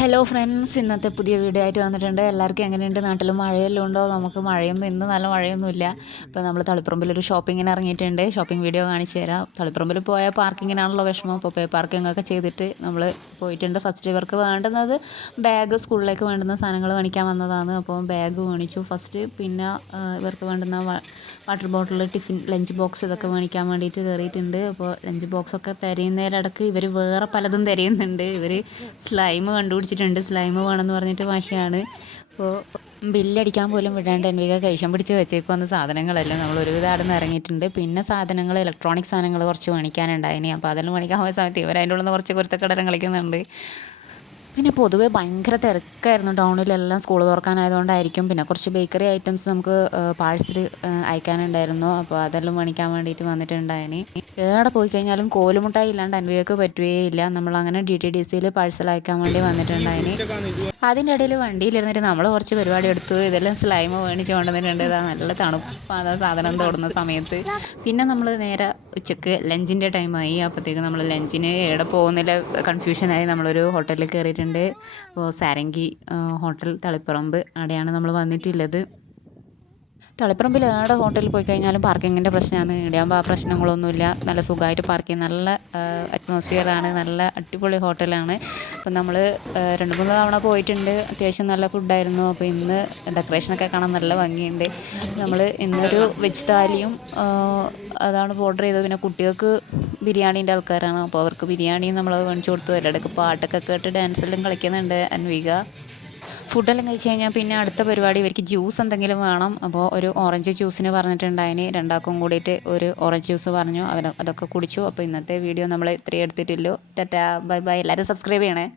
Hello friends, ഇന്നത്തെ പുതിയ video ആയിട്ട് വന്നിട്ടുണ്ട്. എല്ലാവർക്കും എങ്ങനെയുണ്ട്? നാട്ടിൽ മഴയെല്ലാം ഉണ്ടോ? നമുക്ക് മഴയൊന്നും ഇന്ന് നല്ല മഴയൊന്നുമില്ല. ഇപ്പോൾ നമ്മൾ തളിപ്പറമ്പിലൊരു ഷോപ്പിങ്ങിന് ഇറങ്ങിയിട്ടുണ്ട്. ഷോപ്പിംഗ് വീഡിയോ കാണിച്ചു തരാം. തളിപ്പറമ്പിൽ പോയാൽ പാർക്കിങ്ങിനാണല്ലോ വിഷമം. ഇപ്പോൾ പേ പാർക്കിംഗ് ഒക്കെ ചെയ്തിട്ട് നമ്മൾ പോയിട്ടുണ്ട്. ഫസ്റ്റ് ഇവർക്ക് വേണ്ടുന്നത് ബാഗ്, സ്കൂളിലേക്ക് വേണ്ടുന്ന സാധനങ്ങൾ മേടിക്കാൻ വന്നതാണ്. അപ്പോൾ ബാഗ് മേടിച്ചു ഫസ്റ്റ്. പിന്നെ ഇവർക്ക് വേണ്ടുന്ന water bottle, tiffin, lunch box ഇതൊക്കെ മേടിക്കാൻ വേണ്ടിയിട്ട് കയറിയിട്ടുണ്ട്. അപ്പോൾ ലഞ്ച് ബോക്സൊക്കെ തിരയുന്നതിലിടക്ക് ഇവർ വേറെ പലതും തിരയുന്നുണ്ട്. ഇവർ സ്ലൈം കണ്ടുപിടിച്ചിട്ടുണ്ട്. സ്ലൈം വേണമെന്ന് പറഞ്ഞിട്ട് വാശിയാണ്. അപ്പോൾ ബില്ലടിക്കാൻ പോലും വിടാണ്ട് അൻവിക കൈശം പിടിച്ച് വെച്ചേക്കുവന്ന സാധനങ്ങളെല്ലാം നമ്മൾ ഒരുവിധം അവിടെ നിന്ന് ഇറങ്ങിയിട്ടുണ്ട്. പിന്നെ സാധനങ്ങൾ, ഇലക്ട്രോണിക് സാധനങ്ങൾ കുറച്ച് മേടിക്കാനുണ്ടായിനി. അപ്പോൾ അതെല്ലാം മേടിക്കാൻ പോയ സമയത്ത് ഇവർ അതിൻ്റെ ഉള്ളിൽ നിന്ന് കുറച്ച് കുരുത്തക്കടലും കളിക്കുന്നുണ്ട്. പിന്നെ പൊതുവെ ഭയങ്കര തിരക്കായിരുന്നു ടൗണിലെല്ലാം. സ്കൂൾ തുറക്കാനായതുകൊണ്ടായിരിക്കും. പിന്നെ കുറച്ച് ബേക്കറി ഐറ്റംസ് നമുക്ക് പാഴ്സൽ അയക്കാനുണ്ടായിരുന്നു. അപ്പോൾ അതെല്ലാം മേടിക്കാൻ വേണ്ടിയിട്ട് വന്നിട്ടുണ്ടായിനി. എവിടെ പോയി കഴിഞ്ഞാലും കോലുമുട്ടായി ഇല്ലാണ്ട് അൻവികക്ക് പറ്റുകയില്ല. നമ്മളങ്ങനെ DTDCയിൽ പാഴ്സൽ അയക്കാൻ വേണ്ടി വന്നിട്ടുണ്ടായിനി. അതിൻ്റെ ഇടയിൽ വണ്ടിയിലിരുന്നിട്ട് നമ്മൾ കുറച്ച് പരിപാടി എടുത്തു. ഇതെല്ലാം സ്ലൈം മേടിച്ച് കൊണ്ടുവന്നിട്ടുണ്ട്. ഇതാ നല്ല തണുപ്പാണ് സാധനം തൊടുന്ന സമയത്ത്. പിന്നെ നമ്മൾ നേരെ ഉച്ചയ്ക്ക് ലഞ്ചിൻ്റെ ടൈമായി. അപ്പോഴത്തേക്ക് നമ്മൾ ലഞ്ചിന് എവിടെ പോകുന്നില്ല, കൺഫ്യൂഷനായി. നമ്മളൊരു ഹോട്ടലിൽ കയറിയിട്ടുണ്ട്. അപ്പോൾ സാരംഗി ഹോട്ടൽ തളിപ്പറമ്പ്, അവിടെയാണ് നമ്മൾ വന്നിട്ടുള്ളത്. തളിപ്പറമ്പിൽ ഏടെ ഹോട്ടലിൽ പോയി കഴിഞ്ഞാലും പാർക്കിങ്ങിൻ്റെ പ്രശ്നമാണ്. ഇവിടെയാകുമ്പോൾ ആ പ്രശ്നങ്ങളൊന്നുമില്ല. നല്ല സുഖമായിട്ട് പാർക്ക് ചെയ്യും. നല്ല അറ്റ്മോസ്ഫിയറാണ്. നല്ല അടിപൊളി ഹോട്ടലാണ്. അപ്പം നമ്മൾ 2-3 തവണ പോയിട്ടുണ്ട്. അത്യാവശ്യം നല്ല ഫുഡായിരുന്നു. അപ്പോൾ ഇന്ന് ഡെക്കറേഷനൊക്കെ കാണാൻ നല്ല ഭംഗിയുണ്ട്. നമ്മൾ ഇന്നൊരു വെജ് താലിയും അതാണ് ഓർഡർ ചെയ്തത്. പിന്നെ കുട്ടികൾക്ക് ബിരിയാണീൻ്റെ ആൾക്കാരാണ്. അപ്പോൾ അവർക്ക് ബിരിയാണിയും നമ്മൾ മേടിച്ചു കൊടുത്തു. ഇടയ്ക്ക് പാട്ടൊക്കെ കേട്ട് ഡാൻസെല്ലാം കളിക്കുന്നുണ്ട് അൻവിക. ഫുഡെല്ലാം കഴിച്ച് കഴിഞ്ഞാൽ പിന്നെ അടുത്ത പരിപാടി ഇവർക്ക് ജ്യൂസ് എന്തെങ്കിലും വേണം. അപ്പോൾ ഒരു ഓറഞ്ച് ജ്യൂസിന് പറഞ്ഞിട്ടുണ്ടായിന്. രണ്ടാൾക്കും കൂടിയിട്ട് ഒരു ഓറഞ്ച് ജ്യൂസ് പറഞ്ഞു. അതൊക്കെ കുടിച്ചു. അപ്പോൾ ഇന്നത്തെ വീഡിയോ നമ്മൾ ഇത്രയും എടുത്തിട്ടുള്ളൂ. Tata, bye bye. എല്ലാവരും സബ്സ്ക്രൈബ് ചെയ്യണേ.